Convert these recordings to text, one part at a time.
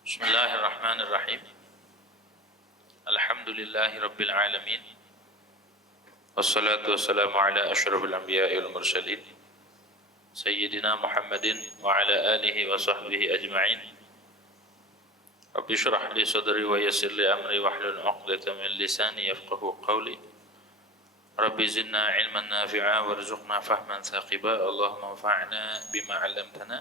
Bismillahirrahmanirrahim. Alhamdulillahi rabbil alamin. Wassalatu wassalamu ala asyrafil anbiya'i wal mursalin Sayyidina Muhammadin wa ala alihi wa sahbihi ajma'in. Rabbi syrah li sadri wa yassir li amri wahlul 'uqdatam min lisani yafqahu qawli. Rabbi zidna ilman nafi'a warzuqna fahman thaqiba. Allahumma anfa'na bima 'allamtana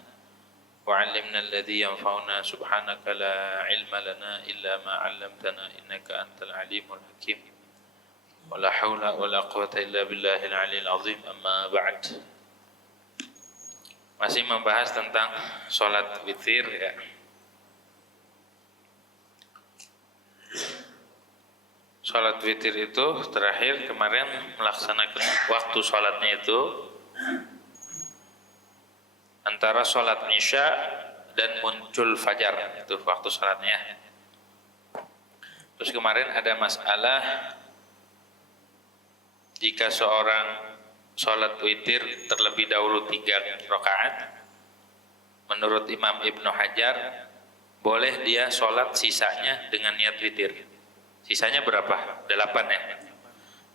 wa'allimna alladhi yanfa'una. Subhanaka la ilma lana illa ma 'allamtana innaka antal alimul hakim. Wa la haula wa la quwwata illa billahil 'aliyyil 'azim. Amma ba'd. Masih membahas tentang salat witir ya. Salat witir itu terakhir kemarin melaksanakan waktu salatnya itu antara salat isya dan muncul fajar, itu waktu salatnya. Terus kemarin ada masalah jika seorang salat witir terlebih dahulu 3 rakaat, menurut Imam Ibnu Hajar boleh dia salat sisanya dengan niat witir. Sisanya berapa? 8 ya.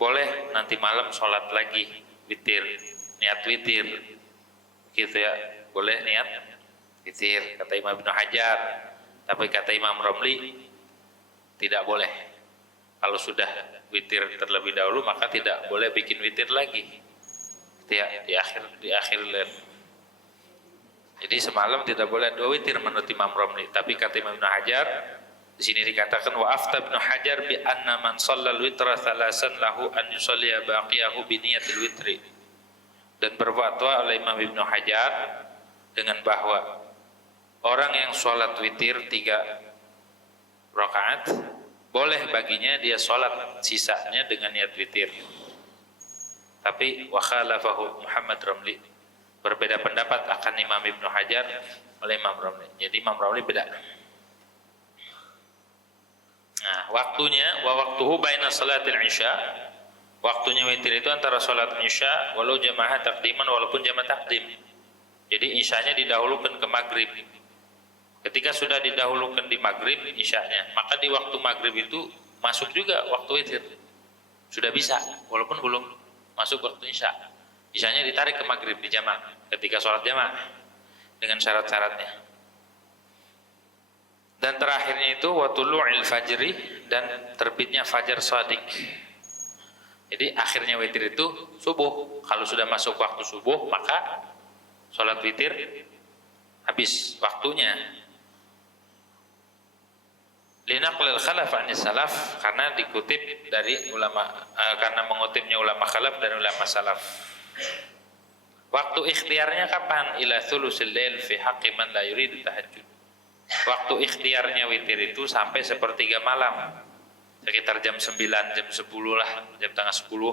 Boleh nanti malam sholat lagi witir, niat witir, gitu ya. Boleh niat witir, kata Imam Ibnu Hajar. Tapi kata Imam Romli tidak boleh. Kalau sudah witir terlebih dahulu maka tidak boleh bikin witir lagi. Gitu ya, di akhir lail. Jadi semalam tidak boleh 2 witir menurut Imam Romli. Tapi kata Imam Ibnu Hajar, di sini dikatakan wa afta Ibnu Hajar bi anna man shallal witra thalasan lahu an yusalliya baqiyahu bi niyatil witri. Dan berfatwa oleh Imam Ibnu Hajar dengan bahwa orang yang sholat witir 3 rakaat boleh baginya dia sholat sisanya dengan niat witir. Tapi wa khalafahu Muhammad Ramli, berbeda pendapat akan Imam Ibnu Hajar oleh Imam Ramli. Jadi Imam Ramli beda. Nah, waktunya wa waqtuhu baina salatil isya. Waktunya witir itu antara salat isya walau jamaah takdiman, walaupun jamaah takdim. Jadi isyanya didahulukan ke maghrib. Ketika sudah didahulukan di maghrib isyanya, maka di waktu maghrib itu masuk juga waktu witir. Sudah bisa walaupun belum masuk waktu isya. Isyanya ditarik ke maghrib di jamaah ketika salat jamaah dengan syarat-syaratnya. Dan terakhirnya itu wa tulu'il fajri, dan terbitnya fajar shadiq. Jadi akhirnya witir itu subuh. Kalau sudah masuk waktu subuh maka salat witir habis waktunya. Linaqlil khalaf anis salaf, karena dikutip dari ulama, karena mengutipnya ulama khalaf dan ulama salaf. Waktu ikhtiarnya kapan? Ila thulusil lail fi haqqi man la yuridu tahajjud. Waktu ikhtiarnya witir itu sampai 1/3 malam, sekitar jam 9, jam 10 lah, jam tengah 10.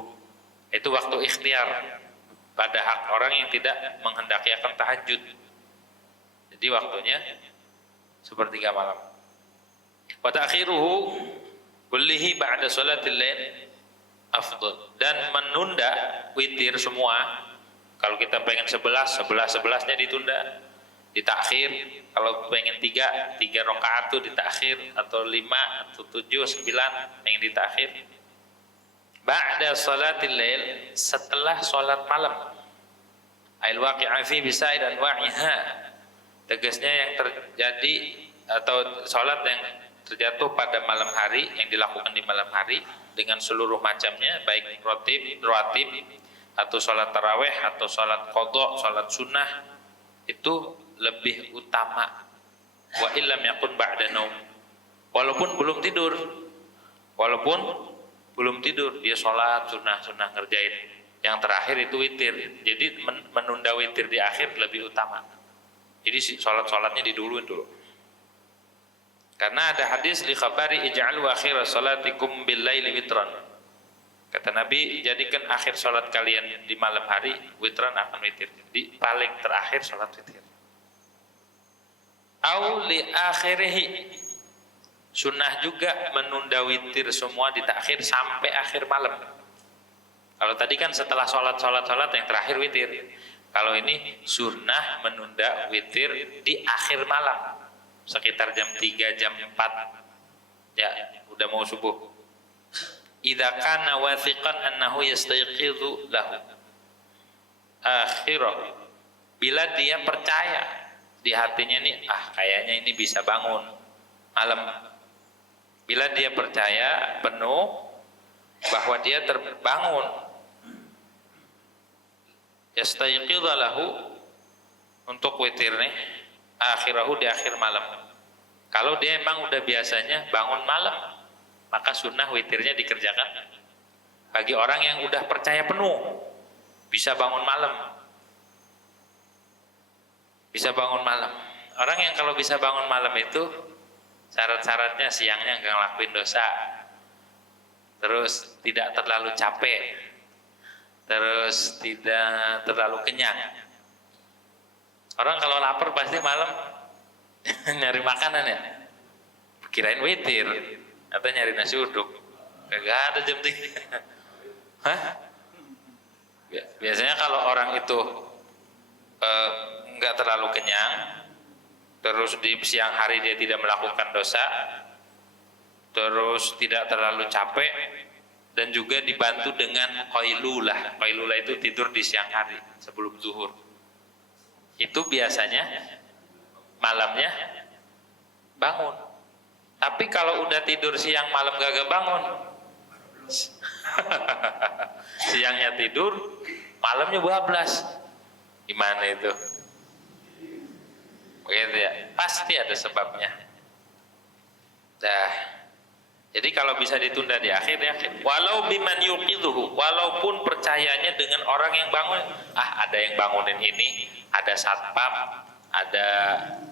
Itu waktu ikhtiar pada hak orang yang tidak menghendaki akan tahajud. Jadi waktunya 1/3 malam. Wa ta'khiruhu kullihi ba'da sholatil lail afdal. Dan menunda witir semua, kalau kita pengen 11-nya ditunda, ditakhir. Kalau pengen 3 rakaat itu ditakhir, atau 5 atau 7, 9 pengen ditakhir. Ba'da sholatil lail, setelah sholat malam. Ail waqi'a fi bisair anwa'iha. Tegasnya yang terjadi atau sholat yang terjatuh pada malam hari, yang dilakukan di malam hari dengan seluruh macamnya, baik rawatib atau sholat tarawih atau sholat qadha, sholat sunnah, itu lebih utama. Wa illam yakun ba'da naum, walaupun belum tidur, dia sholat sunnah ngerjain. Yang terakhir itu witir. Jadi menunda witir di akhir lebih utama. Jadi sholatnya diduluin dulu. Karena ada hadis li khabari ij'alu akhir salatikum bil laili witran. Kata Nabi, jadikan akhir sholat kalian di malam hari witran, akan witir. Jadi paling terakhir sholat witir. Au li akhirihi, sunnah juga menunda witir semua ditakhir sampai akhir malam. Kalau tadi kan setelah sholat yang terakhir witir. Kalau ini sunnah menunda witir di akhir malam. sekitar jam 3, jam 4, ya udah mau subuh. Idza kana wathiqan annahu yastayqidhu lahu akhirah, bila dia percaya di hatinya ini, kayaknya ini bisa bangun malam. Bila dia percaya penuh bahwa dia terbangun, yastayqidhu lahu, untuk witir nih akhirahu, di akhir malam. Kalau dia emang udah biasanya bangun malam, maka sunnah witirnya dikerjakan bagi orang yang udah percaya penuh bisa bangun malam. Bisa bangun malam. Orang yang kalau bisa bangun malam itu syarat-syaratnya siangnya nggak ngelakuin dosa, terus tidak terlalu capek, terus tidak terlalu kenyang. Orang kalau lapar pasti malam nyari makanan ya, kirain witir atau nyari nasi uduk. Gak ada jam 3. Hah? Biasanya kalau orang itu nggak terlalu kenyang, terus di siang hari dia tidak melakukan dosa, terus tidak terlalu capek, dan juga dibantu dengan qailulah. Qailulah itu tidur di siang hari sebelum zuhur. Itu biasanya malamnya bangun. Tapi kalau udah tidur siang malam gak bangun, siangnya tidur, malamnya bablas, gimana itu? Begitu ya, pasti ada sebabnya. Jadi kalau bisa ditunda di akhir, walau biman yuqidhuhu, walaupun percayanya dengan orang yang bangun, ada yang bangunin ini, ada satpam, ada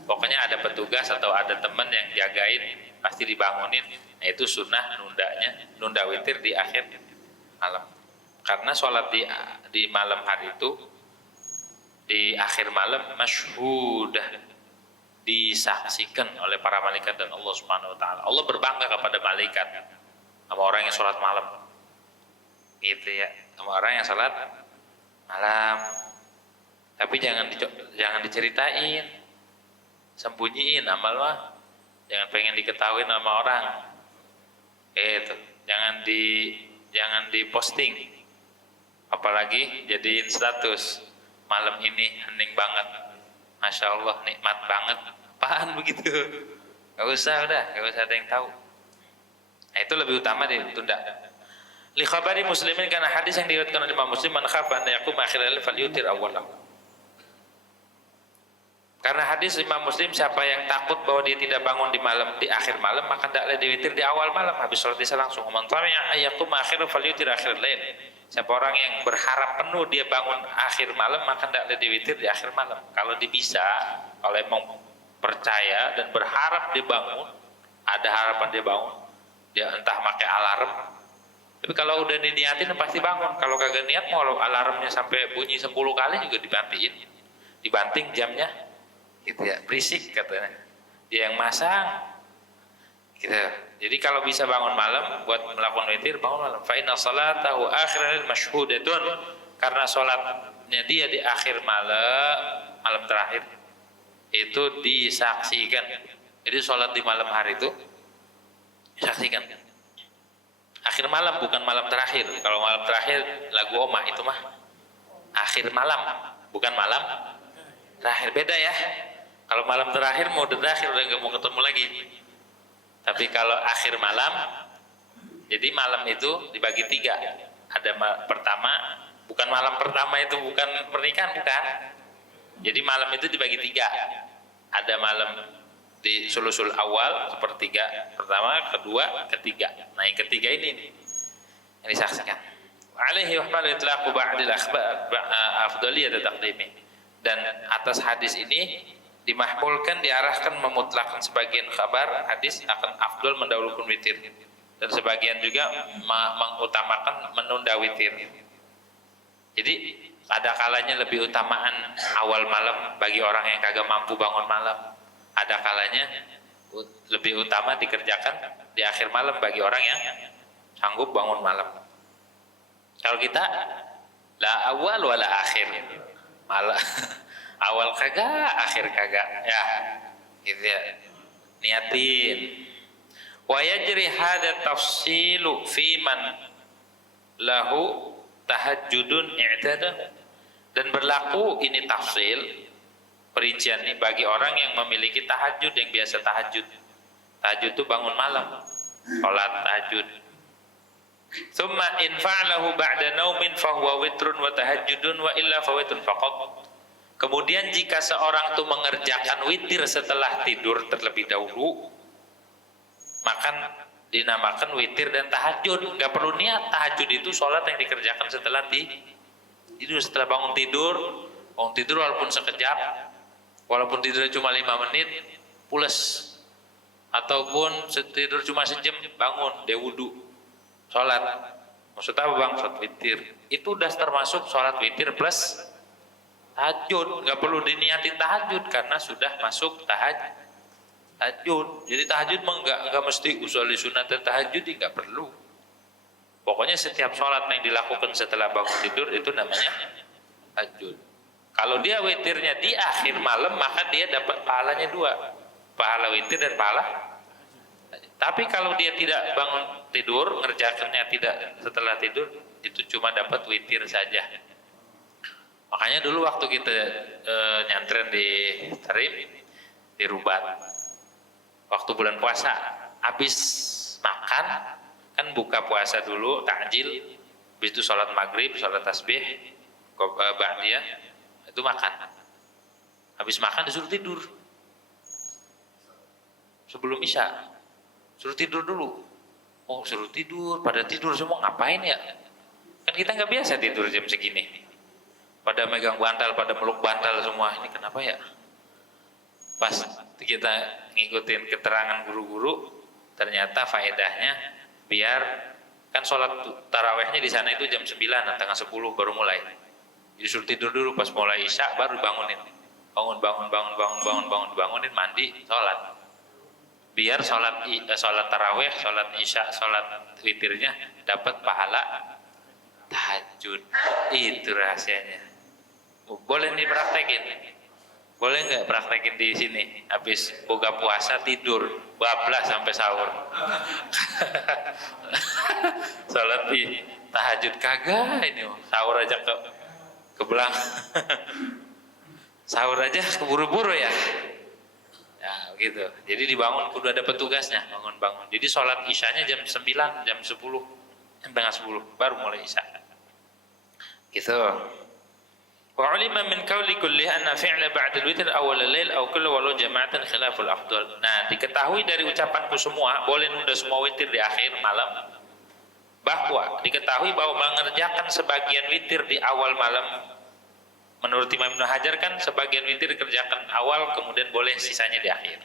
pokoknya ada petugas atau ada teman yang jagain, pasti dibangunin. Nah itu sunnah nunda witir di akhir malam. Karena sholat di malam hari itu, di akhir malam masyhudah, disaksikan oleh para malaikat dan Allah Subhanahu wa taala. Allah berbangga kepada malaikat sama orang yang sholat malam. Gitu ya, sama orang yang sholat malam. Tapi jangan diceritain, sembunyiin amal mah. Jangan pengen diketahui sama orang. Itu, jangan diposting. Apalagi jadiin status. Malam ini hening banget. Masya Allah, nikmat banget. Apaan begitu? Gak usah ada yang tahu. Nah, itu lebih utama ditunda. Li khabari Muslimin, karena hadis yang diriwayatkan oleh Imam Muslim, man khafa an yaqum akhir al-lail falyutir awwalahu. Karena hadis Imam Muslim, siapa yang takut bahwa dia tidak bangun di akhir malam, maka hendaklah diwitir di awal malam, habis sholat isya langsung. Man tami'a yaqum akhir falyutir akhir al-lail. Siapa orang yang berharap penuh dia bangun akhir malam, maka hendaklah diwitir di akhir malam. Kalau bisa, kalau emang percaya dan berharap dia bangun, ada harapan dia bangun, dia entah pakai alarm. Tapi kalau udah diniatin pasti bangun. Kalau kagak niat, mau alarmnya sampai bunyi 10 kali juga dibanting jamnya, gitu ya, berisik katanya. Dia yang masang, gitu. Jadi kalau bisa bangun malam buat melakukan witir, bangun malam. Fa inna salatahu akhiril masyhudatun, karena salatnya dia di akhir malam terakhir itu disaksikan. Jadi salat di malam hari itu disaksikan. Akhir malam bukan malam terakhir. Kalau malam terakhir lagu Oma itu mah akhir malam, bukan malam terakhir, beda ya. Kalau malam terakhir mau udah terakhir, udah nggak mau ketemu lagi. Tapi kalau akhir malam, jadi malam itu dibagi 3. Ada pertama, bukan malam pertama itu bukan pernikahan, bukan. Jadi malam itu dibagi 3. Ada malam di sulusul awal, sepertiga pertama, kedua, ketiga. Nah yang ketiga ini yang disaksikan. Alaihi wahmalu itlaqu ba'dil akhbar afdaliyat taqdimi. Dan atas hadis ini dimahmulkan, diarahkan, memutlakan sebagian kabar hadis akan afdal mendahulukan witir, dan sebagian juga mengutamakan menunda witir. Jadi ada kalanya lebih utamaan awal malam bagi orang yang kagak mampu bangun malam. Ada kalanya lebih utama dikerjakan di akhir malam bagi orang yang sanggup bangun malam. Kalau kita la awal wala akhir, malah awal kagak, akhir kagak, ya, gitu ya. niatin. Wa yajri hadha tafsilu fi man lahu tahajjudun i'tada, dan berlaku ini tafsil perincian ini bagi orang yang memiliki tahajud, yang biasa tahajud. Tahajud itu bangun malam, salat tahajud. Tsumma in fa'alahu ba'da naumin fa huwa witrun wa tahajjudun wa illa fa witrun faqat. Kemudian jika seorang itu mengerjakan witir setelah tidur terlebih dahulu, maka dinamakan witir dan tahajud. Gak perlu niat. Tahajud itu sholat yang dikerjakan setelah tidur, setelah bangun tidur walaupun sekejap, walaupun tidurnya cuma 5 menit, pules, ataupun tidur cuma sejam, bangun, dia wudu, sholat. Maksudnya apa bang? Sholat witir. Itu udah termasuk sholat witir plus tahajud. Gak perlu diniatin tahajud karena sudah masuk tahajud. Jadi tahajud mah enggak mesti usolli sunat dan tahajud, enggak perlu. Pokoknya setiap sholat yang dilakukan setelah bangun tidur itu namanya tahajud. Kalau dia witirnya di akhir malam, maka dia dapat pahalanya 2, pahala witir dan pahala. Tapi kalau dia tidak bangun tidur, ngerjakannya tidak setelah tidur, itu cuma dapat witir saja. Makanya dulu waktu kita nyantren di Tarim, di Rubat, waktu bulan puasa, habis makan, kan buka puasa dulu, takjil, habis itu sholat maghrib, sholat tasbih, ba'diyah, itu makan. Habis makan disuruh tidur. Sebelum isya, suruh tidur dulu. Oh, suruh tidur, pada tidur semua, ngapain ya? Kan kita nggak biasa tidur jam segini. Pada megang bantal, pada meluk bantal semua, ini kenapa ya? Pas kita ngikutin keterangan guru-guru, ternyata faedahnya biar kan sholat tarawehnya di sana itu jam 9 setengah 10 baru mulai. Jadi suruh tidur dulu, pas mulai isya baru bangunin. Bangunin, mandi, sholat. Biar sholat taraweh, sholat isya, sholat witirnya dapat pahala tahajud. Itu rahasianya. Boleh dipraktekin. Boleh nggak praktekin di sini? Habis buka puasa tidur, bablas sampai sahur. Salat di tahajud kagak ini, sahur aja ke belakang. Sahur aja keburu-buru ya. Ya gitu. Jadi dibangun kudu ada petugasnya, bangun. Jadi sholat isyanya jam 9, jam 10, setengah 10 baru mulai isya. Gitu. Wa ulima min qawli kulli anna fi'la ba'da al-witr awal al-lail aw kullu walau jama'atan khilaful afdal. Nah, diketahui dari ucapanku semua, boleh nunda semua witir di akhir malam. Bahwa diketahui bahwa mengerjakan sebagian witir di awal malam, menurut Imam Ibnu Hajar kan sebagian witir dikerjakan awal, kemudian boleh sisanya di akhir.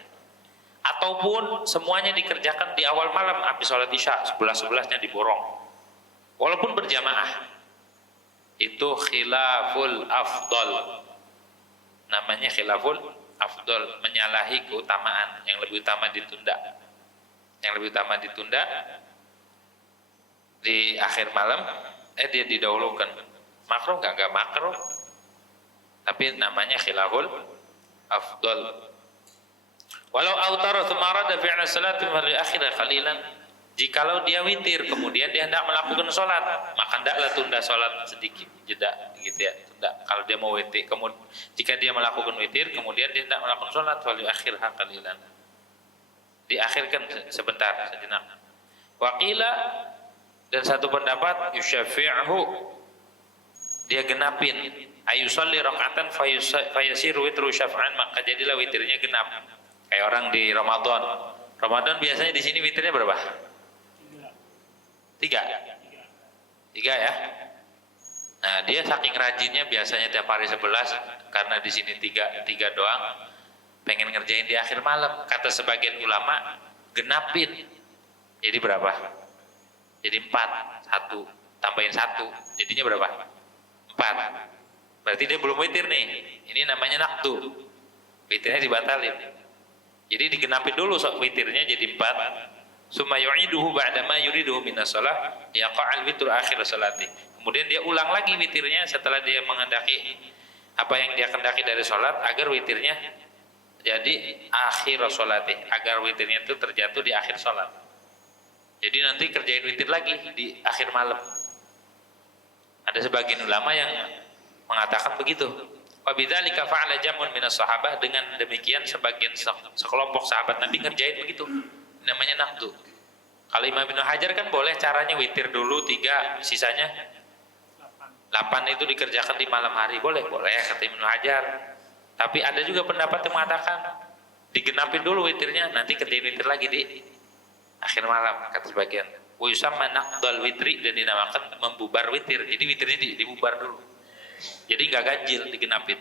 Ataupun semuanya dikerjakan di awal malam, habis sholat isya, 11-11-nya diborong. Walaupun berjamaah. Itu khilaful afdal, namanya khilaful afdal, menyalahi keutamaan. Yang lebih utama ditunda, di akhir malam, dia didahulukan. Makruh enggak makruh, tapi namanya khilaful afdal. Walau autara tsumma arada fi'la salati fa li akhirah qalilan. Jikalau dia witir kemudian dia hendak melakukan sholat, maka hendaklah tunda sholat sedikit, jeda gitu ya, tunda. Kalau dia mau witir, kemudian jika dia melakukan witir kemudian dia hendak melakukan sholat, wali akhirha qalilan, diakhirkan sebentar, sejenak. Waqila, dan satu pendapat yusyafi'hu, dia genapin, ayusalli rakaatan fayasiru witru syaf'an, maka jadilah witirnya genap. Kayak orang di Ramadan biasanya di sini witirnya berapa? 3 ya. Nah, dia saking rajinnya biasanya tiap hari 11, karena di sini 3 doang, pengen ngerjain di akhir malam. Kata sebagian ulama, genapin. Jadi berapa? Jadi 4, 1 tambahin 1, jadinya berapa? 4. Berarti dia belum witir nih. Ini namanya nakdu. Witirnya dibatalin. Jadi digenapin dulu witirnya jadi 4. Summa yu'iduhu ba'dama yuriduhu minas shalah yaqa'al witru akhir salati. Kemudian dia ulang lagi witirnya setelah dia menghendaki apa yang dia kendaki dari sholat, agar witirnya jadi akhir sholatih, agar witirnya itu terjatuh di akhir sholat. Jadi nanti kerjain witir lagi di akhir malam. Ada sebagian ulama yang mengatakan begitu. Wa bidzalika fa'ala jamun minas sahabah, dengan demikian sebagian sekelompok sahabat Nabi ngerjain begitu. Namanya naqdu. Kalau Imam Ibnu Hajar kan boleh caranya witir dulu 3, sisanya 8 itu dikerjakan di malam hari. Boleh kata Ibnu Hajar. Tapi ada juga pendapat yang mengatakan digenapin dulu witirnya, nanti kerjain witir lagi di akhir malam, kata sebagian. Wa yusamma naqdal witri, dan dinamakan membubar witir. Jadi witirnya dibubar dulu. Jadi enggak ganjil, digenapin.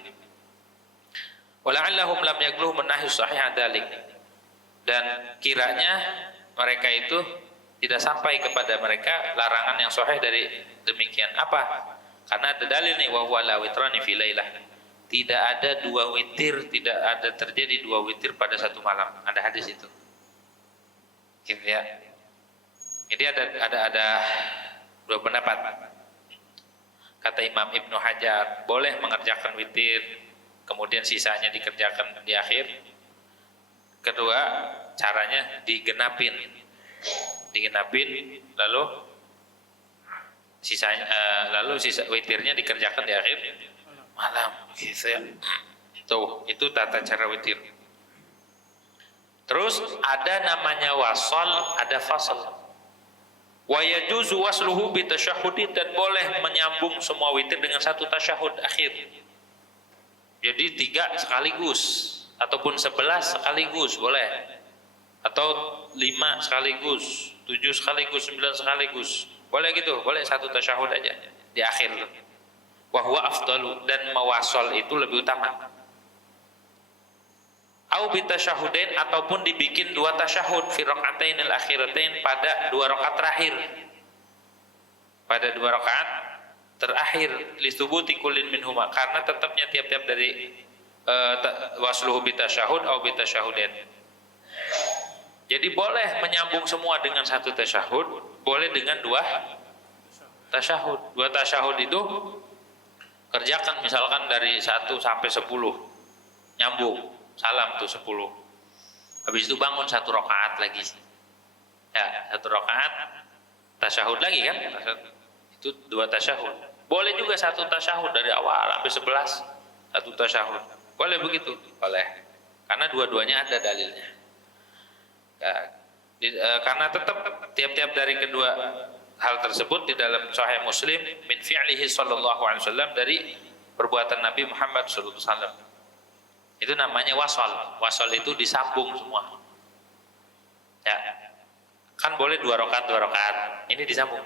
Wala'allahum lam yaqluhu menahi sahih dzalik. Dan kiranya mereka itu tidak sampai kepada mereka larangan yang sahih dari demikian. Apa? Karena ada dalil nih, wa huwa la witrani fi lailah. Tidak ada 2 witir, tidak ada terjadi 2 witir pada satu malam. Ada hadis itu. Gitu ya. Jadi ada 2 pendapat. Kata Imam Ibnu Hajar, boleh mengerjakan witir, kemudian sisanya dikerjakan di akhir. Kedua, caranya digenapin, lalu sisanya, sisa witirnya dikerjakan di akhir malam. Gitu ya. Tuh, itu tata cara witir. Terus ada namanya wasol, ada fasal. Wa yajuzu wasluhu bi tasyahhudin, dan boleh menyambung semua witir dengan satu tasyahud akhir. Jadi 3 sekaligus ataupun 11 sekaligus boleh. Atau 5 sekaligus, 7 sekaligus, 9 sekaligus. Boleh gitu, boleh satu tasyahud aja di akhir. Wa huwa afdalu, dan mawasol itu lebih utama. Au bitasyahudain, ataupun dibikin 2 tasyahud fi raka'atainil akhiratain, pada 2 rakaat terakhir. Pada 2 rakaat terakhir, lisubuti kullin minhuma, karena tetapnya tiap-tiap dari wasluhu bitasyahud au bitasyahudain. Jadi boleh menyambung semua dengan satu tasyahud, boleh dengan 2 tasyahud. 2 tasyahud itu kerjakan misalkan dari 1 sampai 10, nyambung. Salam tuh 10. Habis itu bangun 1 rakaat lagi. Ya, 1 rakaat tasyahud lagi kan? Itu 2 tasyahud. Boleh juga 1 tasyahud dari awal sampai 11, 1 tasyahud. Boleh begitu? Boleh. Karena dua-duanya ada dalilnya. Ya, karena tetap tiap-tiap dari kedua hal tersebut di dalam Sahih Muslim min fi'lihi sallallahu alaihi wasallam, dari perbuatan Nabi Muhammad sallallahu alaihi wasallam. Itu namanya wasol. Wasol itu disambung semua. Ya. Kan boleh 2 rakaat, 2 rakaat. Ini disambung.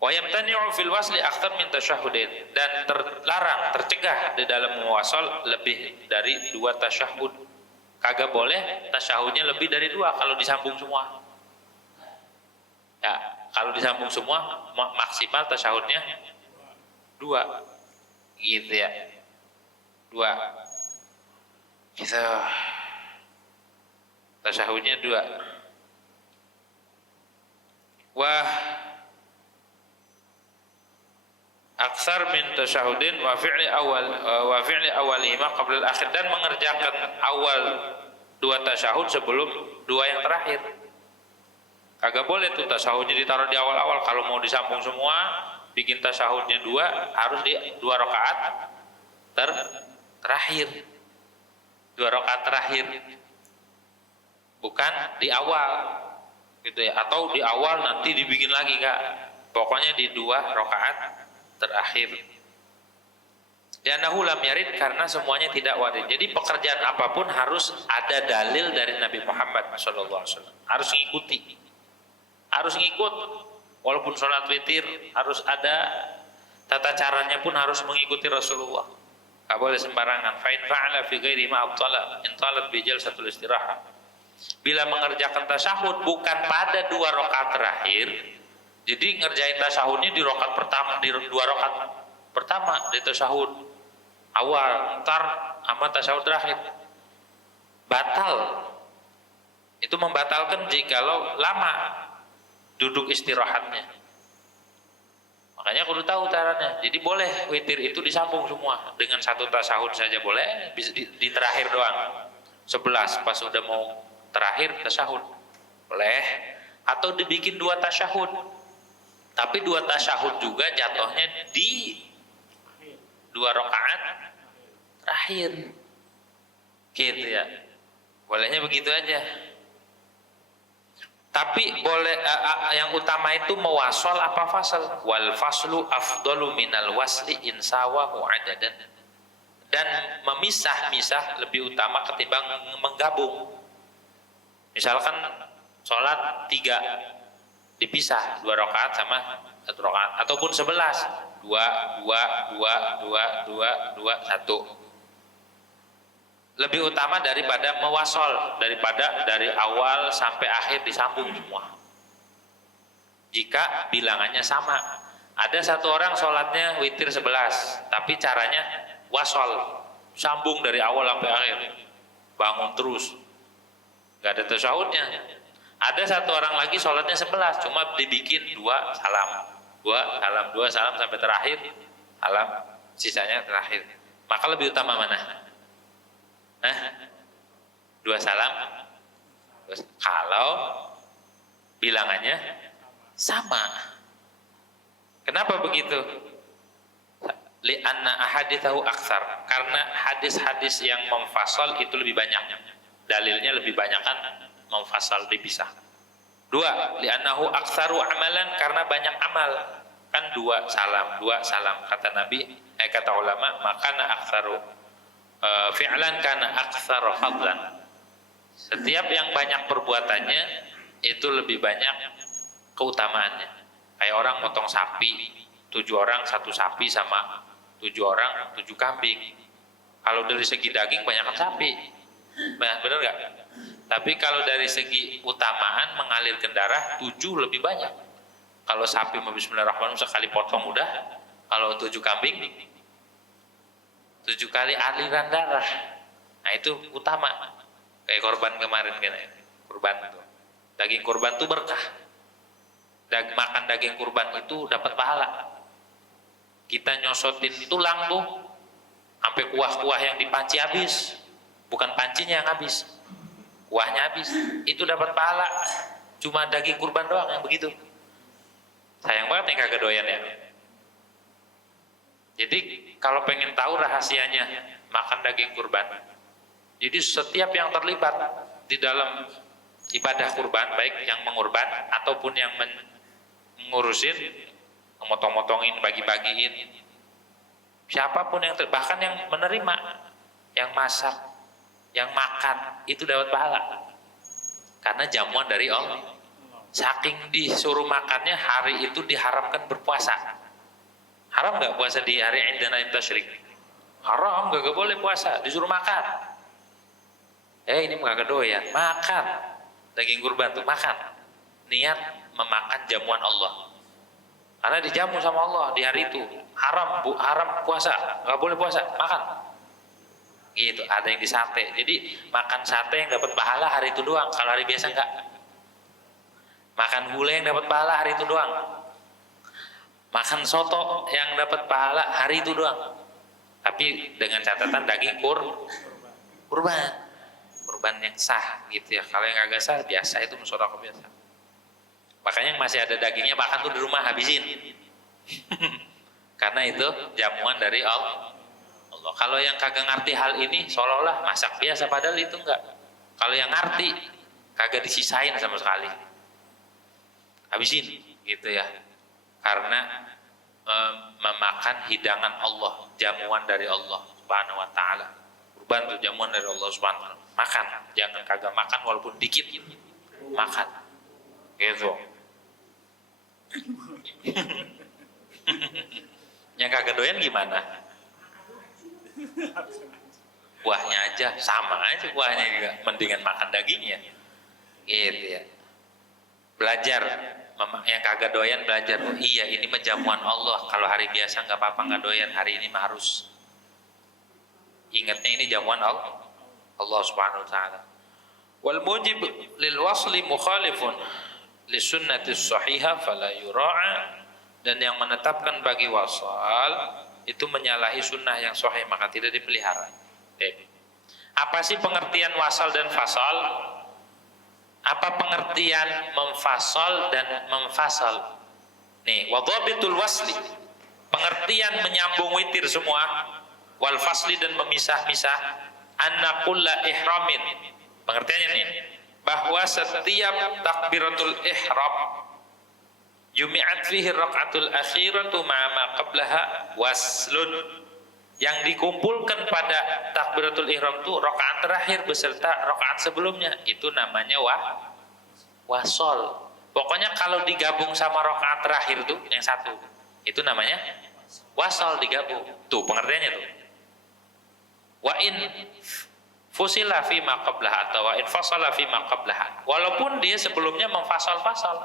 Wa yamtani'u fil wasli akthar min tasyahhudin, dan terlarang, tercegah di dalam wasol lebih dari 2 tasyahud. Kagak boleh tasyahudnya lebih dari 2 kalau disambung semua. Ya, kalau disambung semua maksimal tasyahudnya 2. Gitu ya. 2. Gitu. Tasyahudnya 2. Wah aksar min tasyahudin wa fi'li awalihima qabla al-akhir, dan mengerjakan awal 2 tasyahud sebelum 2 yang terakhir. Kagak boleh tuh tasyahudnya ditaruh di awal-awal. Kalau mau disambung semua, bikin tasyahudnya 2, harus di 2 rakaat terakhir, 2 rakaat terakhir, bukan di awal, gitu ya. Atau di awal nanti dibikin lagi, Kak. Pokoknya di 2 rakaat terakhir. Li'annahu lam yarid, karena semuanya tidak warid. Jadi pekerjaan apapun harus ada dalil dari Nabi Muhammad sallallahu alaihi wasallam. Harus ngikut. Walaupun sholat witir harus ada tata caranya, pun harus mengikuti Rasulullah. Gak boleh sembarangan. Fa'in fa'ala fi ghairi ma abtala intalat bi jalsatul istirahah. Bila mengerjakan tasyahud bukan pada 2 rakaat terakhir, jadi ngerjain tasyahudnya di rakaat pertama, di 2 rakaat pertama di tasyahud awal, ntar sama tasyahud terakhir, batal. Itu membatalkan jikalau lama duduk istirahatnya. Makanya kudu tahu caranya. Jadi boleh witir itu disambung semua dengan satu tasyahud saja boleh, bisa di terakhir doang. 11 pas udah mau terakhir tasyahud boleh, atau dibikin 2 tasyahud. Tapi 2 tasyahud juga jatuhnya di 2 rakaat terakhir. Gitu ya. Bolehnya begitu aja. Tapi boleh yang utama itu mewasol apa fasal? Wal faslu afdalu minal wasli insawahu adadan. Dan memisah-misah lebih utama ketimbang menggabung. Misalkan sholat 3 dipisah 2 rakaat sama 1 rakaat ataupun 11 2 2 2 2 2 2 1. Lebih utama daripada mewasol, daripada dari awal sampai akhir disambung semua. Jika bilangannya sama. Ada satu orang sholatnya witir 11, tapi caranya wasol, sambung dari awal sampai akhir, bangun terus, gak ada tasyahudnya. Ada satu orang lagi sholatnya 11, cuma dibikin 2 salam 2 salam 2 salam sampai terakhir salam, sisanya terakhir. Maka lebih utama mana? 2 salam. Kalau bilangannya sama. Kenapa begitu? Li'anna ahaditsahu aktsar. Karena hadis-hadis yang memfasal itu lebih banyak. Dalilnya lebih banyak kan memfasal, dipisah. 2, li'annahu aktsaru amalan, karena banyak amal. Kan 2 salam, 2 salam kata Nabi, kata ulama, makana aktsaru fi'lan kana aktsar fadlan. Setiap yang banyak perbuatannya itu lebih banyak keutamaannya. Kayak orang motong sapi, 7 orang 1 sapi sama 7 orang 7 kambing. Kalau dari segi daging banyakkan sapi, benar nggak? Tapi kalau dari segi utamaan mengalirkan darah 7 lebih banyak. Kalau sapi bismillahirrahmanirrahim sekali potong udah. Kalau 7 kambing 7 kali aliran darah. Nah itu utama. Kayak korban kemarin kan, kurban itu. Daging kurban itu berkah. Makan daging kurban itu dapat pahala. Kita nyosotin tulang tuh sampai kuah-kuah yang dipanci habis. Bukan pancinya yang habis, kuahnya habis. Itu dapat pahala. Cuma daging kurban doang yang begitu. Sayang banget yang kagak doyan ya. Jadi kalau pengen tahu rahasianya makan daging kurban, jadi setiap yang terlibat di dalam ibadah kurban, baik yang mengurban ataupun yang mengurusin, memotong-motongin, bagi-bagiin, siapapun yang bahkan yang menerima, yang masak, yang makan, itu dapat pahala. Karena jamuan dari Allah. Saking disuruh makannya, hari itu diharamkan berpuasa. Haram nggak puasa di hari Id dan Aid Tasyrik? Haram, nggak boleh puasa, disuruh makan. Ini nggak doyan, makan daging kurban tuh, makan. Niat memakan jamuan Allah. Karena dijamu sama Allah di hari itu. Haram puasa, nggak boleh puasa, makan. Gitu, ada yang di sate. Jadi makan sate yang dapat pahala hari itu doang. Kalau hari biasa nggak. Makan gulai yang dapat pahala hari itu doang. Makan soto yang dapat pahala hari itu doang. Tapi dengan catatan daging kurban yang sah gitu ya. Kalau yang agak sah biasa itu musodaqah biasa. Makanya yang masih ada dagingnya makan tuh di rumah habisin. Karena itu jamuan dari Allah. Kalau yang kagak ngerti hal ini seolah-olah masak biasa, padahal itu enggak. Kalau yang ngerti kagak disisain sama sekali. Habisin gitu ya. Karena memakan hidangan Allah, jamuan dari Allah Subhanahu wa taala. Kurban itu jamuan dari Allah Subhanahu wa taala. Makan, jangan kagak makan walaupun dikit. Makan. Gitu. Yang kagak doyan gimana? Kuahnya aja, sama aja kuahnya juga. Mendingan makan dagingnya. Gitu ya. Belajar. Yang kagak doyan belajar, oh iya ini mah jamuan Allah. Kalau hari biasa nggak apa-apa nggak doyan, hari ini mah harus. Ingatnya ini jamuan Allah Subhanahu wa taala. Wal mujib lil wasli mukhalifun li sunnati sahihah fala yura'a Dan yang menetapkan bagi wasal itu menyalahi sunnah yang sahih, maka tidak dipelihara. Oke. Apa sih pengertian wasal dan fasal? Apa pengertian memfasal dan memfasal? Nih, wadhabitul wasli, pengertian menyambung witir semua, wal fasli dan memisah-misah, anna kulla ihramin. Pengertiannya nih, bahwa setiap takbiratul ihram jumi'at fihi raqatul akhiratu ma'ama qablaha waslun, yang dikumpulkan pada takbiratul ihram itu rakaat terakhir beserta rakaat sebelumnya, itu namanya wasol. Pokoknya kalau digabung sama rakaat terakhir tuh yang satu, itu namanya wasol digabung. Tuh pengertiannya tuh. Wa in fusila fi ma qablaha atau wa in fasala fi ma qablaha. Walaupun dia sebelumnya memfasal-fasal.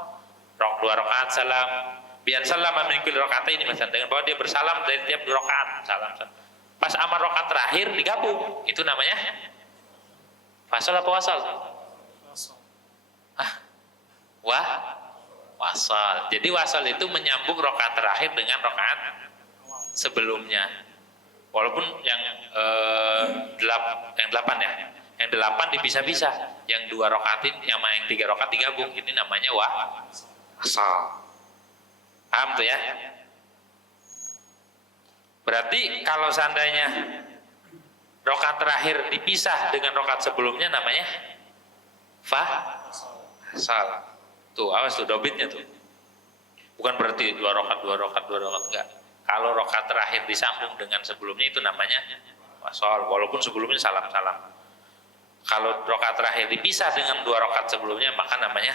Dua rakaat salam, biar salam min kulli rakaatain, misalnya dengan bahwa dia bersalam dari tiap dua rakaat, salam. Pas amar rakaat terakhir digabung, itu namanya fasal apa wasal? Wasal. Jadi wasal itu menyambung rakaat terakhir dengan rakaat sebelumnya. Walaupun yang 8 ya, yang 8 dipisah-pisah, yang 2 rakaatin, yang 3 rakaat digabung, ini namanya wasal. Paham tuh ya? Berarti kalau seandainya rakaat terakhir dipisah dengan rakaat sebelumnya namanya fasal. Tuh, awas tuh dobitnya tuh. Bukan berarti 2 rakaat enggak. Kalau rakaat terakhir disambung dengan sebelumnya itu namanya wasal, walaupun sebelumnya salam-salam. Kalau rakaat terakhir dipisah dengan 2 rakaat sebelumnya, maka namanya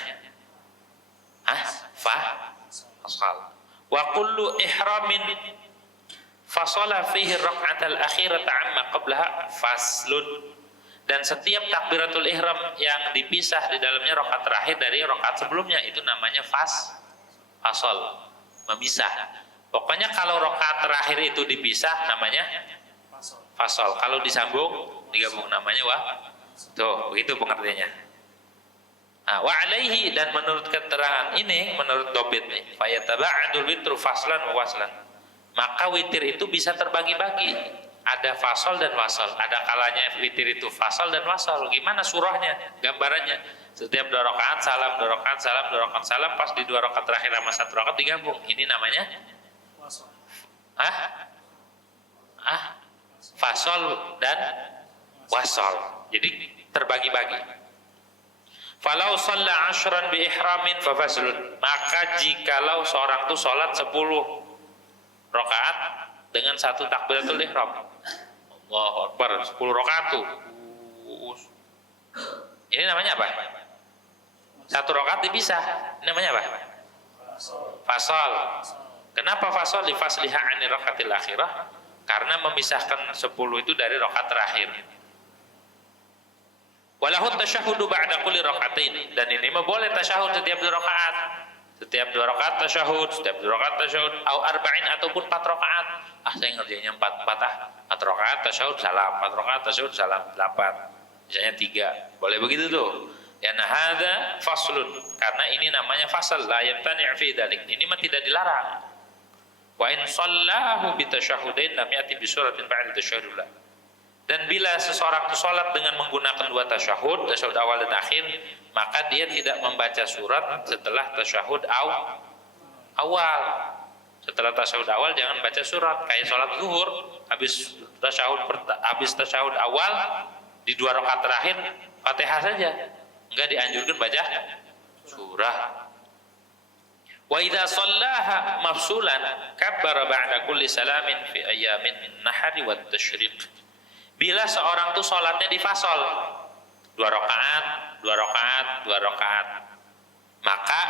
fasal. Wa kullu ihramin fasala fihi raka'atal akhirata amma qablaha faslun. Dan setiap takbiratul ihram yang dipisah di dalamnya rakaat terakhir dari rakaat sebelumnya, itu namanya fasal, memisah. Pokoknya kalau rakaat terakhir itu dipisah namanya fasal. Kalau disambung digabung namanya tuh, begitu pengertiannya. Wa alaihi, dan menurut keterangan ini, menurut dobit nih, fayataba'adul witru faslan wa waslan, maka witir itu bisa terbagi-bagi. Ada fasal dan wasal. Ada kalanya witir itu fasal dan wasal. Gimana surahnya, gambarannya? Setiap 2 rakaat salam, 2 rakaat salam, 2 rakaat salam, pas di 2 rakaat terakhir sama 1 rakaat digabung. Ini namanya fasal dan wasal. Jadi terbagi-bagi. Falau shalla 'ashran bi ihramin fa faslun, maka jikalau seorang itu salat 10 rakaat dengan 1 takbiratul ihram, Allahu Akbar, 10 rakaat tuh. Ini namanya apa? 1 rakaat dipisah. Ini namanya apa? Fasal. Kenapa fasal? Li fasliha 'anil rakaatil akhirah, karena memisahkan 10 itu dari rakaat terakhir. Walahu tasyahhudu ba'da kulli rakaatain, dan ini mah boleh tasyahud setiap 2 rakaat. Setiap 2 rakaat tasyahud, setiap 2 rakaat tasyahud, au arba'in, ataupun 4 rakaat. Saya ngerjainnya 4 rakaat tasyahud salam, 4 rakaat tasyahud salam, 8. Misalnya 3. Boleh begitu tuh. Ya hadza faslun, karena ini namanya fasal, la yamtani' fi dzalik. Ini mah tidak dilarang. Wa in shallahu bi tasyahhudain lam ya'ti bi suratin ba'da tasyahhud. Dan bila seseorang itu salat dengan menggunakan 2 tasyahud, tasyahud awal dan akhir, maka dia tidak membaca surat setelah tasyahud awal. Setelah tasyahud awal jangan baca surat. Kayak sholat zuhur, habis tasyahud awal di 2 rakaat terakhir Fatihah saja, enggak dianjurkan baca surah. Wa idza shallaha mafsulan kabbara ba'da kulli salamin fi ayyamin min nahari wat tasyriq. Bila seorang tuh sholatnya difasol 2 rakaat, 2 rakaat, 2 rakaat, maka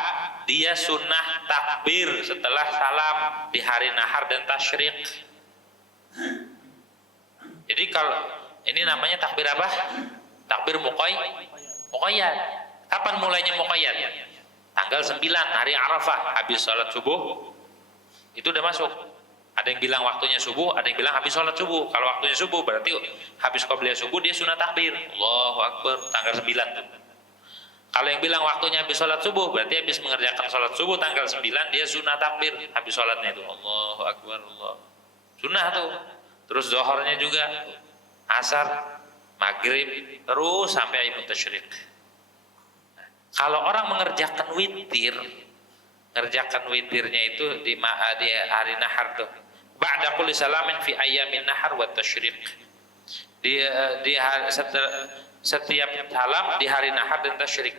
dia sunnah takbir setelah salam di hari nahar dan tasyrik. Jadi kalau ini namanya takbir apa? Takbir muqayyad. Kapan mulainya muqayyad? Tanggal 9 hari Arafah, habis sholat subuh itu udah masuk. Ada yang bilang waktunya subuh, ada yang bilang habis sholat subuh. Kalau waktunya subuh berarti habis qobliyah subuh dia sunnah takbir. Allahu Akbar, tanggal 9 tuh. Kalau yang bilang waktunya habis sholat subuh, berarti habis mengerjakan sholat subuh tanggal 9, dia sunnah takbir habis sholatnya itu. Allahu Akbar, Allah. Sunnah tuh. Terus zuhurnya juga, asar, maghrib, terus sampai ayat tasyrik. Kalau orang mengerjakan witir, ngerjakan witirnya itu di hari nahar tuh. Ba'da kulli salamin fi ayyamin nahar wa tasyrik. Setiap salam di hari nahar dan tasyrik.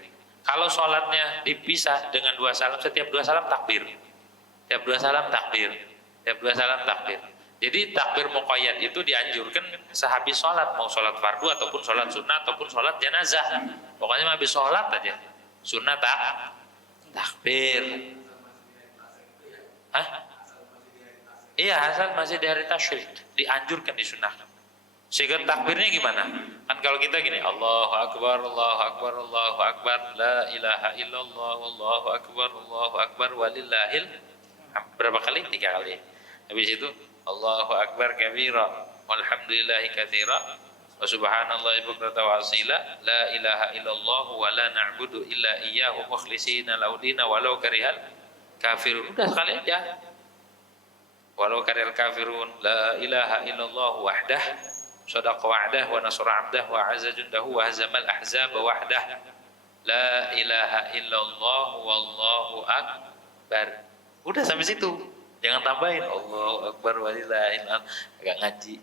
Kalau sholatnya dipisah dengan 2 salam, setiap 2 salam takbir. Setiap 2 salam takbir. Setiap 2 salam takbir. Jadi takbir muqayyad itu dianjurkan sehabis sholat, mau sholat fardu ataupun sholat sunnah ataupun sholat jenazah. Pokoknya habis sholat aja. Sunnah takbir. Hah? Iya, asal masih di hari tasyrik dianjurkan, disunahkan. Sehingga takbirnya gimana? Kan kalau kita gini, Allahu Akbar, Allahu Akbar, Allahu Akbar, la ilaha illallah, Allahu Akbar, walillahil hamd. Berapa kali? 3 kali. Habis itu Allahu Akbar kabira, walhamdulillahi katsira, wa subhanallahi bukratan wa asila, la ilaha illallah wa la na'budu illa iyyahu mukhlishina lahu dina walau karihal kafirun. Udah sekali aja. Walau karihal kafirun, la ilaha illallah wahdah sadaqa wa'dah wa nasra 'abdah wa 'azza jundahu wa hazamal ahzaba wahdah. La ilaha illallah wallahu akbar. Udah sampai situ. Jangan tambahin Allahu akbar walillahil hamd, agak ngaji.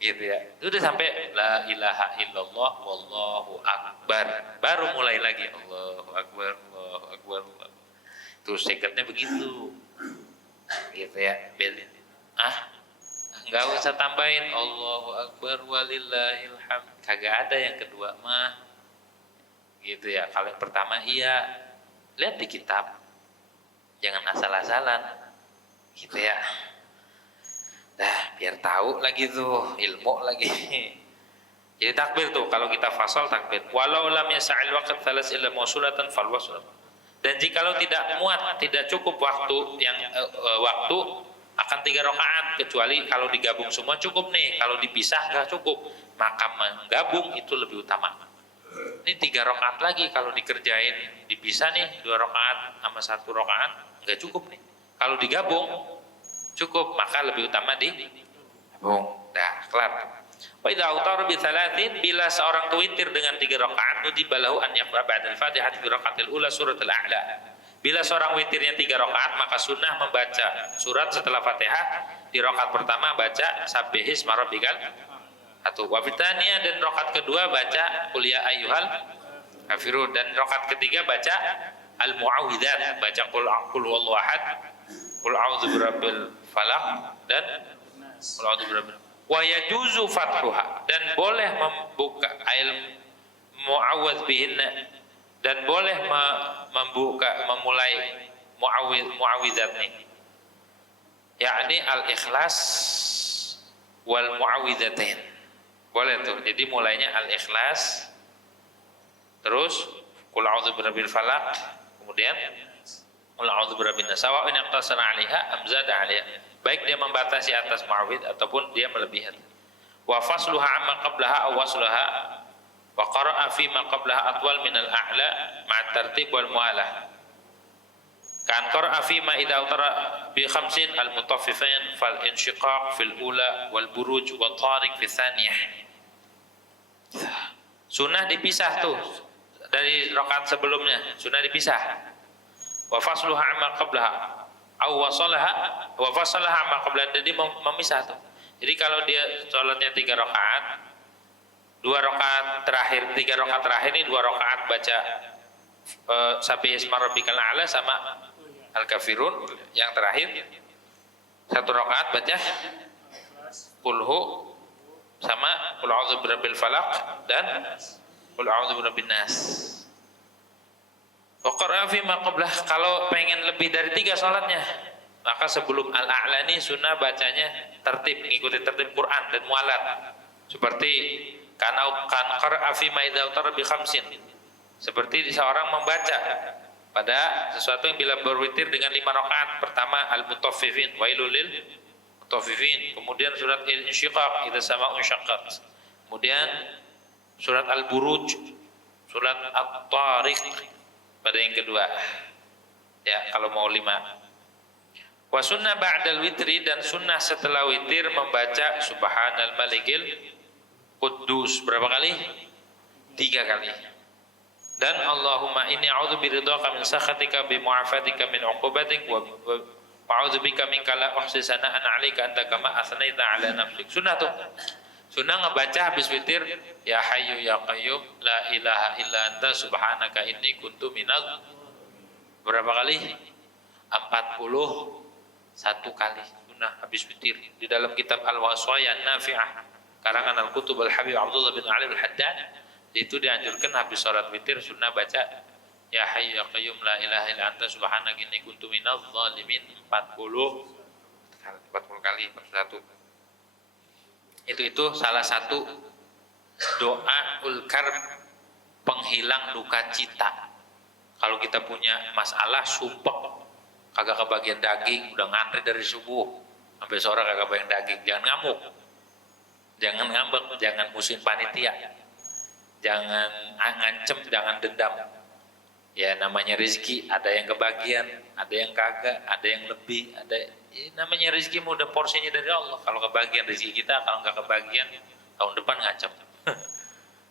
Gitu ya. Udah sampai la ilaha illallah wallahu akbar. Baru mulai lagi Allahu akbar, Allahu akbar. Terus sekatnya begitu. Gitu ya. Enggak usah tambahin Allahu akbar walillahil hamd. Kagak ada yang kedua mah. Gitu ya. Kalau yang pertama iya. Lihat di kitab. Jangan asal-asalan. Gitu ya. Nah, biar tahu lagi tuh, ilmu lagi. Jadi takbir tuh kalau kita fasal takbir. Walau lam yasa'il waqt thalas illa mausulatan fal wasl. Dan jikalau tidak muat, tidak cukup waktu yang waktu akan 3 rakaat, kecuali kalau digabung semua cukup nih. Kalau dipisah enggak cukup, maka menggabung itu lebih utama. Ini 3 rakaat lagi kalau dikerjain dipisah nih 2 rakaat sama 1 rakaat enggak cukup nih. Kalau digabung cukup, maka lebih utama digabung. Dah, kelar. Wa idza autar bi 3, bila seorang witir dengan 3 rakaat nudibalahu an yaqra ba'da al-Fatihah fi rakaatil ula suratul a'la. Bila seorang witirnya 3 rakaat, maka sunnah membaca surat setelah Fatihah. Di rakaat pertama baca sabbihisma rabbikal atau wa fitania, dan rakaat kedua baca qul ya ayyuhal kafirun, dan rakaat ketiga baca al-mu'awwidzat, baca qul huwallahu ahad, qul a'udzu birabbil falaq, dan qul a'udzu birabbil wa yajuzu fathuha, dan boleh membuka al mu'awwadz bihinna, dan boleh memulai mu'awwidzat nih, yakni al-ikhlas wal mu'awwidzatain. Boleh tuh. Jadi mulainya al-ikhlas, terus qul a'udzu birabbil falaq, kemudian qul a'udzu birabbin nas, wa in iqtasara 'alaiha am zada 'alaiha. Baik dia membatasi atas mu'awwidz ataupun dia melebihi. Wa fasluha amma qablaha aw waslaha wa qara'a fi ma qablaha atwal min al-a'la ma'a tartib wal mu'alah. Kan qara'a fi ma idza utara bi 50 al-mutaffifin fal inshiqaq fil ula wal buruj wa tariq fi tsaniyah. Sunnah dipisah tuh dari rakaat sebelumnya, sunnah dipisah. Wa fasluha amma qablaha aw wasalaha wa fasalaha amma qablaha, jadi memisah tuh. Jadi kalau dia salatnya 3 rakaat, 2 rakaat terakhir, 3 rakaat terakhir ini 2 rakaat baca sabbihisma rabbikal a'la sama al-kafirun, yang terakhir 1 rakaat baca qulhu sama qul a'udzu birabbil falaq dan qul a'udzu birabbin nas. Wa qara'a fi ma qablah, kalau pengen lebih dari 3 salatnya, maka sebelum al-a'la ini sunnah bacanya tertib, mengikuti tertib Quran dan mualat. Seperti kan qara'a fi ma idza utara bi 50. Seperti seorang membaca pada sesuatu yang bila berwitir dengan 5 rakaat. Pertama al-mutaffifin, wailul lil mutaffifin. Kemudian surat al-insyiqaq, idza sama'un syaqqat. Kemudian surat al-buruj, Surat At-Tariq pada yang kedua. Ya, kalau mau 5. Wa sunnah ba'dal witri, dan sunnah setelah witir membaca Subhanal Malikil Quddus berapa kali? 3 kali. Dan Allahumma inni a'udzu biridhaka min sakhatika bi mu'afatika min 'uqubatik wa a'udzu bika minka la uhsi sana'an 'alaika anta kama asnaita 'ala nafsik. Sunnah tuh. Sunnah ngebaca habis witir, ya hayyu ya qayyum la ilaha illa anta subhanaka inni kuntu minadz. Berapa kali? 41 kali sunnah habis witir. Di dalam kitab Al-Wasaya Nafi'ah karangan Al-Kutub Al-Habib Abdullah bin Ali Al-Haddad, itu dianjurkan habis sholat witir sunnah baca ya hayyu ya qayyum la ilaha illa anta subhanaka inni kuntu minadz zalimin 40 kali per satu. Itu salah satu doa ulkarb, penghilang duka cita. Kalau kita punya masalah sumpek, kagak kebagian daging, udah ngantri dari subuh sampai sore kagak kebagian daging, jangan ngamuk, jangan ngambek, jangan musuhin panitia, jangan ngancem, jangan dendam. Ya namanya rezeki, ada yang kebagian, ada yang kagak, ada yang lebih, ada namanya rezeki udah porsinya dari Allah. Kalau kebagian rezeki kita, kalau nggak kebagian tahun depan ngancem.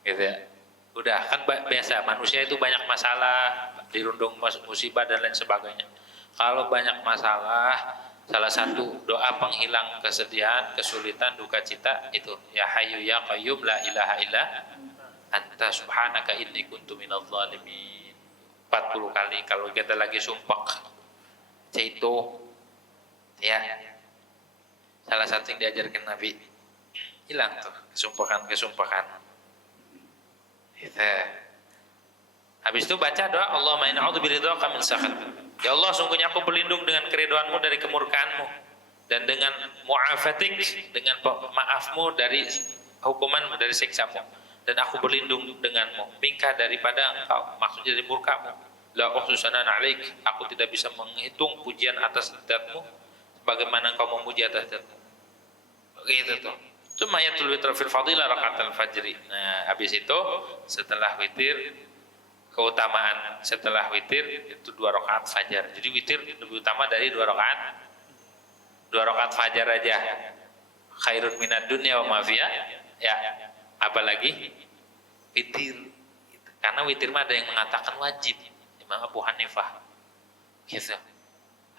Gitu ya. Udah kan biasa manusia itu banyak masalah, dirundung musibah dan lain sebagainya. Kalau banyak masalah, salah satu doa penghilang kesedihan, kesulitan, duka cita itu ya hayyu ya qayyum la ilaha illa anta subhanaka inni kuntu minadz zalimin. 40 kali. Kalau kita lagi sumpek, itu ya salah satu yang diajarkan Nabi, hilang tuh kesumpekan. Habis itu baca doa Allahumma inni a'udzu biridhaka min sakhatik. Ya Allah, sungguhnya aku berlindung dengan keridhaanmu dari kemurkaanmu, dan dengan mu'afatik, dengan maafmu dari hukumanmu, dari siksamu, dan aku berlindung denganmu minka, daripada engkau, maksudnya dari murkamu. La uhsusanan alaik, aku tidak bisa menghitung pujian atas zatmu sebagaimana engkau memuji atas zatmu. Begitu tuh. Sumayatul witr fil fadilah rakaatul fajri. Nah, habis itu setelah witir, keutamaan setelah witir itu 2 rakaat fajar. Jadi witir lebih utama dari 2 rakaat. 2 rakaat fajar aja khairun minad dunya wa ma fiha. Ya, apalagi witir. Karena witir mah ada yang mengatakan wajib. Imam Abu Hanifah. Gitu.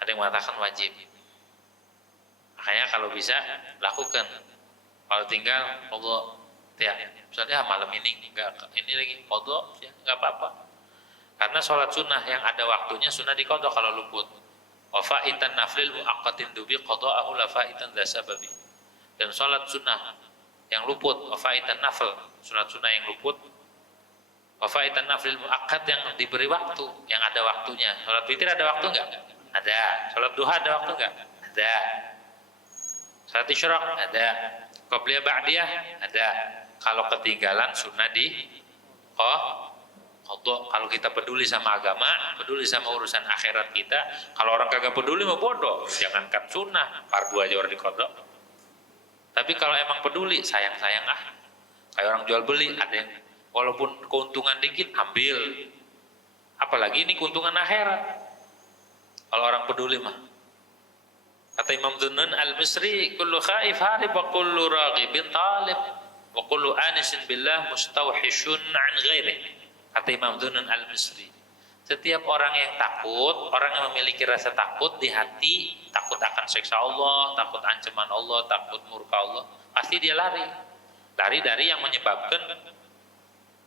Ada yang mengatakan wajib. Makanya kalau bisa lakukan. Kalau tinggal qadha, ya misalnya malam ini enggak ini lagi qadha, ya enggak apa-apa. Karena sholat sunnah yang ada waktunya sunnah diqadha kalau luput. Wa fa'itan naflil muaqqatin dubi qada'ahu la fa'itan la sababi. Dan sholat sunnah yang luput, wa fa'itan nafl, sholat sunnah yang luput, wa fa'itan naflil muaqqat yang diberi waktu, yang ada waktunya. Sholat witir ada waktu enggak? Ada. Sholat duha ada waktu enggak? Ada. Sholat isyraq ada. Qabliyah ba'diyah ada. Kalau ketinggalan sunnah di qadha. Kalau kita peduli sama agama, peduli sama urusan akhirat kita, kalau orang kagak peduli mah bodoh. Jangankan sunnah, fardu aja orang diqadha. Tapi kalau emang peduli, sayang-sayang kayak orang jual beli, ada yang walaupun keuntungan dikit ambil. Apalagi ini keuntungan akhirat. Kalau orang peduli mah. Kata Imam Dhunnun Al-Misri, kullu khaif harib wa kullu raghibin talib wa kullu anisin billah mustawhishun an ghairi. Kata Imam Dhunnun Al-Misri, setiap orang yang takut, orang yang memiliki rasa takut di hati, takut akan siksa Allah, takut ancaman Allah, takut murka Allah, pasti dia lari dari yang menyebabkan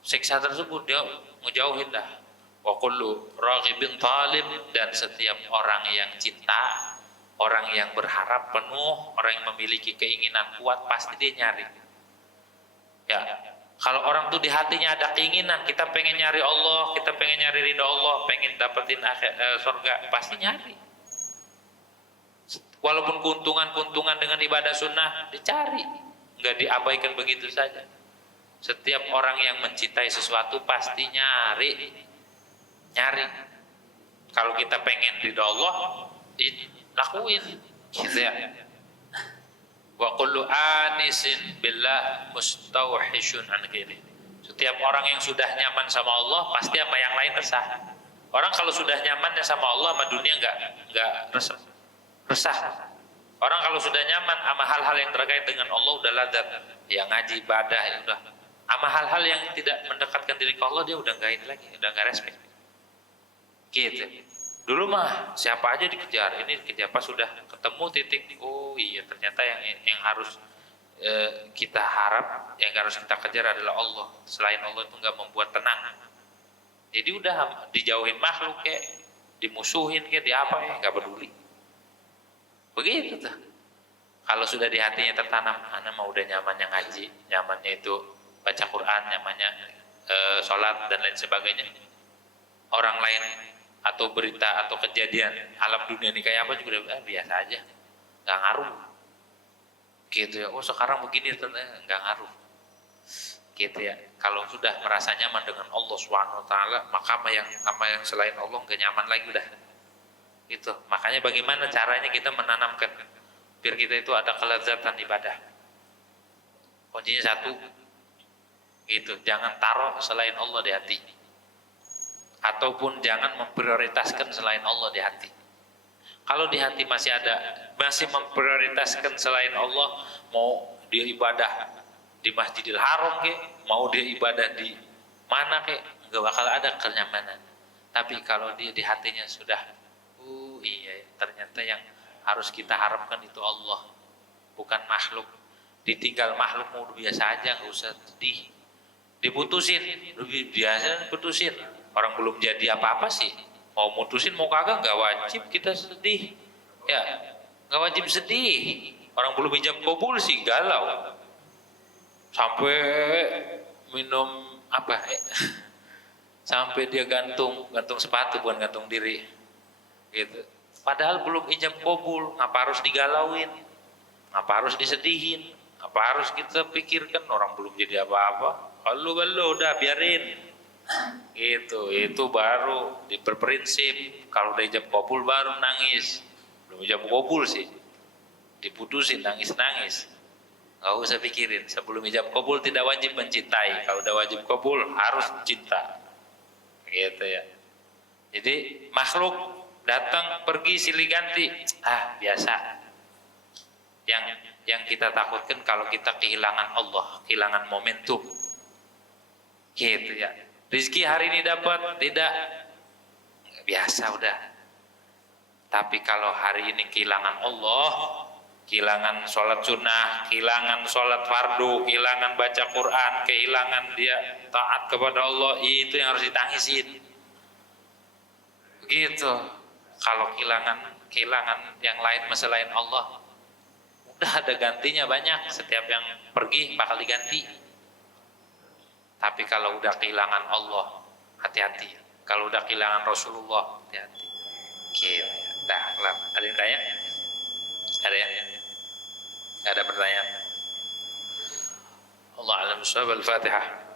siksa tersebut, dia ngejauhin dah. Wa kullu raghibin talib, dan setiap orang yang cinta, orang yang berharap penuh, orang yang memiliki keinginan kuat, pasti dia nyari. Ya, kalau orang tuh di hatinya ada keinginan, kita pengen nyari Allah, kita pengen nyari ridha Allah, pengen dapetin surga, pasti nyari. Walaupun keuntungan dengan ibadah sunnah dicari, nggak diabaikan begitu saja. Setiap orang yang mencintai sesuatu pasti nyari. Kalau kita pengen ridha Allah, lakuin, gitu ya. Wa kullu anisin billah mustawhishun an ghairi. Setiap orang yang sudah nyaman sama Allah pasti sama yang lain resah. Orang kalau sudah nyamannya sama Allah, sama dunia nggak resah. Orang kalau sudah nyaman sama hal-hal yang terkait dengan Allah udah lazat, ya ngaji ibadah ya udah. Sama hal-hal yang tidak mendekatkan diri ke Allah dia udah nggak ini lagi, udah nggak respect. Gitu. Dulu mah siapa aja dikejar, ini dikejar pas sudah ketemu titik, oh iya ternyata yang harus kita harap, yang harus kita kejar adalah Allah. Selain Allah itu nggak membuat tenang. Jadi udah dijauhin makhluk kayak, dimusuhin kayak, di apa ya nggak peduli. Begitu tuh. Kalau sudah di hatinya tertanam, anak mah udah nyamannya ngaji, nyamannya itu baca Quran, nyamannya sholat dan lain sebagainya. Orang lain atau berita atau kejadian alam dunia ini kayak apa juga biasa aja, nggak ngaruh. Gitu ya. Oh sekarang begini ternyata nggak ngaruh. Gitu ya. Kalau sudah merasa nyaman dengan Allah Subhanahu Wa Taala, maka sama yang selain Allah nggak nyaman lagi udah. Itu. Makanya bagaimana caranya kita menanamkan biar kita itu ada kelezatan ibadah. Kuncinya satu, itu jangan taruh selain Allah di hati. Ataupun jangan memprioritaskan selain Allah di hati. Kalau di hati masih memprioritaskan selain Allah, mau dia ibadah di Masjidil Haram ke, mau dia ibadah di mana ke, nggak bakal ada kenyamanan. Tapi kalau dia di hatinya sudah, iya ternyata yang harus kita harapkan itu Allah, bukan makhluk. Ditinggal makhluk mau biasa aja, nggak usah sedih. Diputusin, lebih biasa putusin. Orang belum jadi apa-apa sih, mau mutusin mau kagak nggak wajib kita sedih, ya nggak wajib sedih. Orang belum ijab kabul sih galau, sampai minum apa, sampai dia gantung sepatu bukan gantung diri, gitu. Padahal belum ijab kabul, ngapa harus digalauin, ngapa harus disedihin, ngapa harus kita pikirkan orang belum jadi apa-apa. Kalau udah biarin. Itu baru berprinsip. Kalau udah ijab kabul baru nangis. Belum ijab kabul sih diputusin nangis nggak usah pikirin. Sebelum ijab kabul tidak wajib mencintai, kalau udah wajib kabul harus cinta, gitu ya. Jadi makhluk datang pergi silih ganti, biasa. Yang kita takutkan kalau kita kehilangan Allah, kehilangan momentum, gitu ya. Rizki hari ini dapat, tidak, biasa udah. Tapi kalau hari ini kehilangan Allah, kehilangan sholat sunnah, kehilangan sholat fardu, kehilangan baca Quran, kehilangan dia taat kepada Allah, itu yang harus ditangisin. Begitu. Kalau kehilangan yang lain selain Allah, udah ada gantinya banyak. Setiap yang pergi bakal diganti. Tapi kalau udah kehilangan Allah, hati-hati. Kalau udah kehilangan Rasulullah, hati-hati. Gitu. Dah, ada yang tanya? Ada ya? Ada pertanyaan? Allah a'lam bishawab. Al-Fatihah.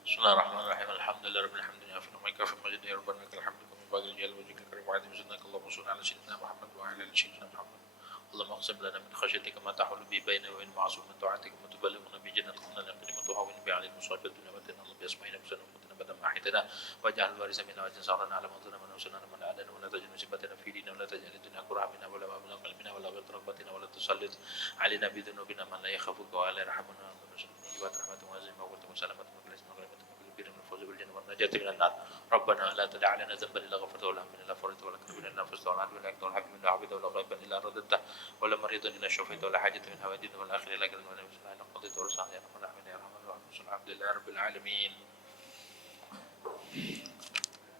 Bismillahirrahmanirrahim. Alhamdulillahirabbil alamin. Kafir majid ya rabbana lakal hamdu kama yanbaghi li jalali wajhika karim wa 'azimi sunnaka Allahumma shalli ala sayyidina Muhammad wa ala ali sayyidina Muhammad. Allahumma aqsim lana min khashyatika ma tahulu bi baina wa bain ma'sum min ta'atika ma tuballighuna bi jannatika min al-yaqini ma tuhawwinu bi 'alaina musa'ib ad-dunya wa Allah bi asma'ina wa quwwatina badal ma ahitana waj'al warisa minna waj'al sa'rana 'ala man zulama wa ansurna man adana wa la taj'al musibatana fi dinina wa la taj'al ad-dunya akbar hamina wa la mablagha ilmina wa la ghadrabatina wa la tusallit 'alaina bi dhunubina man la yakhafuka wa la yarhamuna wa rahmatu wa azima wa salamatu wa نجاة من النار ربنا لا تدع لنا ذنبا الا غفرته ولا هما الا فرجته ولا كربا الا نفسته ولا عدوا الا ولا حبيبا الا عبيدا ولا غيبا الا رددته ولا مريضا الا شفيته ولا حاجه من هوى الدين والاخره الا كذا ولا مسلم الا قضيت ورسالة يا رب العالمين يا رحمن الرحيم الحمد لله رب العالمين.